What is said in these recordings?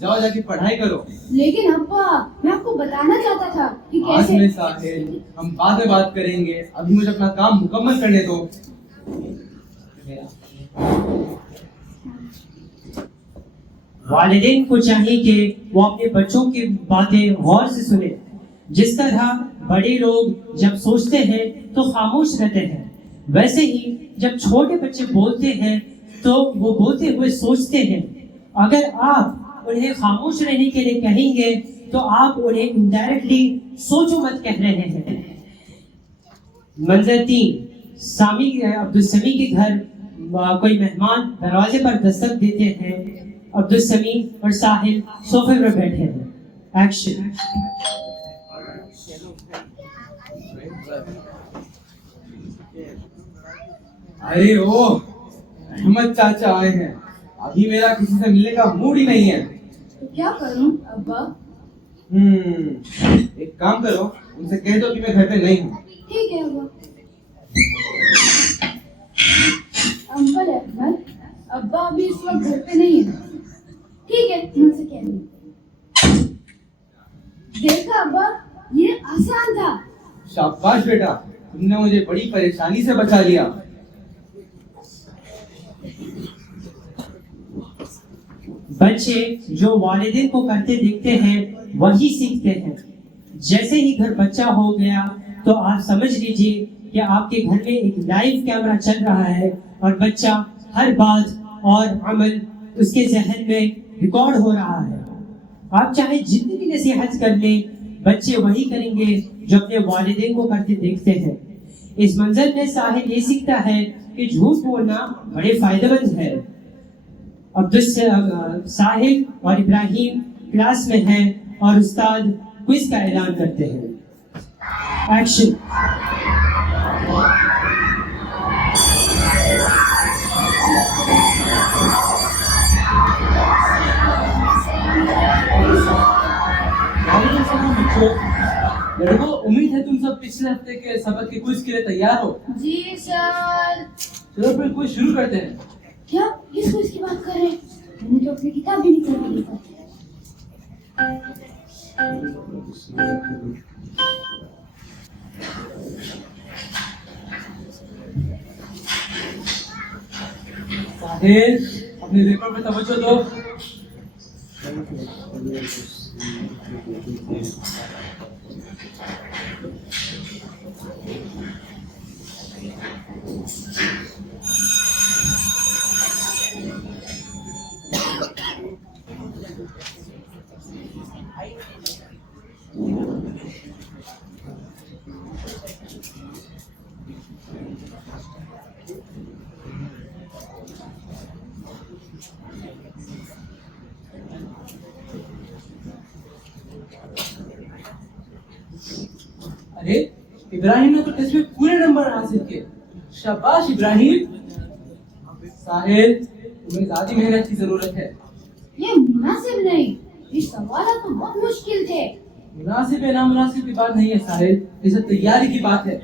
जाओ जाके पढ़ाई करो। लेकिन अब्बा, मैं आपको बताना चाहता था कि आज कैसे। में साहिल, हम बाद में बात करेंगे, अभी मुझे अपना काम मुकम्मल करने दो। वालिदैन को चाहिए कि वो अपने बच्चों की बातें गौर से सुने। जिस तरह बड़े लोग जब सोचते हैं तो खामोश रहते हैं, वैसे ही जब छोटे बच्चे बोलते हैं तो वो बोलते हुए सोचते हैं। अगर आप उन्हें खामोश रहने के लिए कहेंगे तो आप उन्हें इनडायरेक्टली सोचो मत कह रहे हैं। मंजर 3, अब्दुल समी के घर कोई मेहमान दरवाजे पर दस्तक देते हैं। अब्दुल समी और साहिल सोफे पर बैठे हैं। एक्शन। अरे ओ, अहमद चाचा आए हैं। अभी मेरा किसी से मिलने का मूड ही नहीं है। तो क्या करूं अब्बा? एक काम करो, उनसे कह दो कि मैं घर पे नहीं हूँ। ठीक है अब्बा। अंकल अहमद, अब्बा अभी इस वक्त घर पे नहीं है। ठीक है, मैं उनसे कह दूंगी। देखा अब्बा, ये आसान था। शाबाश बेटा, तुमने मुझे बड़ी परेशानी से बचा लिया। बच्चे जो वालिदैन को करते देखते हैं वही सीखते हैं। जैसे ही घर बच्चा हो गया तो आप समझ लीजिए कि आपके घर में एक लाइव कैमरा चल रहा है और बच्चा हर बात और अमल उसके जहन में रिकॉर्ड हो रहा है। आप चाहे जितनी भी नसीहत कर लें, बच्चे वही करेंगे जो अपने वालिदैन को करते देखते हैं। इस मंजर में साहिल ये सीखता है कि झूठ बोलना बड़े फायदेमंद है। साहिल और इब्राहिम क्लास में हैं और उस्ताद क्विज का ऐलान करते हैं। एक्शन। लड़कों, उम्मीद है तुम सब पिछले हफ्ते के सबक के क्विज के लिए तैयार हो। जी सर। चलो फिर क्विज शुरू करते हैं। क्या किस क्विज की बात कर रहे हैं? मैंने तो अपनी किताब भी नहीं खोली थी। साहिल, अपने पेपर पे तवज्जो दो। अरे, इब्राहिम ने तो टेस्ट में पूरे नंबर हासिल किए। शाबाश इब्राहिम। साहिल, तुम्हें ज्यादा मेहनत की जरूरत है। ये मुनासिब नहीं, ये सवाल तो बहुत मुश्किल थे। मुनासिब है नामुनासिब की बात नहीं है साहिल, ये सब तैयारी की बात है।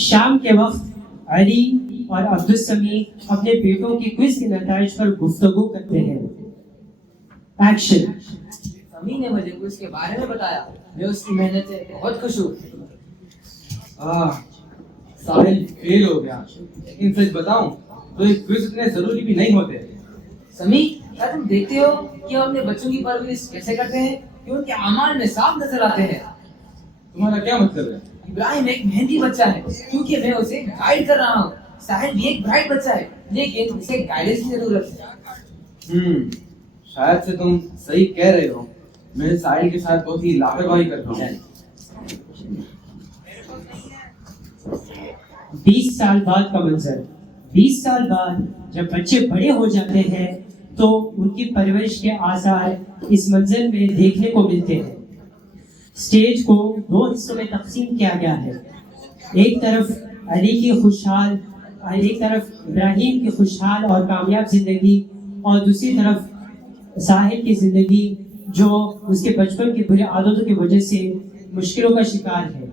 शाम के वक्त अली और अब्दुल समी अपने बेटों के क्विज के नताइज पर गुफ्तगू करते हैं। एक्शन। समी ने मुझे क्विज के बारे में बताया, मैं उसकी मेहनत से बहुत खुश हूँ। साहिल फेल हो गया, लेकिन सच बताऊं तो ये क्विज इतने जरूरी भी नहीं होते। समी, क्या तुम देखते हो कि हम अपने बच्चों की परवरिश कैसे करते हैं, कि उनके अमाल में साफ नजर आते हैं। तुम्हारा क्या मतलब है? इब्राहिम एक मेहनती बच्चा है क्योंकि मैं उसे गाइड कर रहा हूँ। साहिल भी एक ब्राइट बच्चा है, लेकिन उसे गाइडेंस की जरूरत है। शायद से तुम सही कह रहे हो। मैं साहिल के साथ बहुत ही लापरवाही करता हूँ। 20 साल बाद का मंजर। 20 साल बाद जब बच्चे बड़े हो जाते हैं तो उनकी परवरिश के आसार इस मंजर में देखने को मिलते हैं। स्टेज को 2 हिस्सों में तकसीम किया गया है। एक तरफ इब्राहिम की खुशहाल और कामयाब जिंदगी, और दूसरी तरफ साहिल की जिंदगी जो उसके बचपन की बुरी आदतों की वजह से मुश्किलों का शिकार है।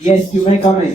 Yes, you may come in.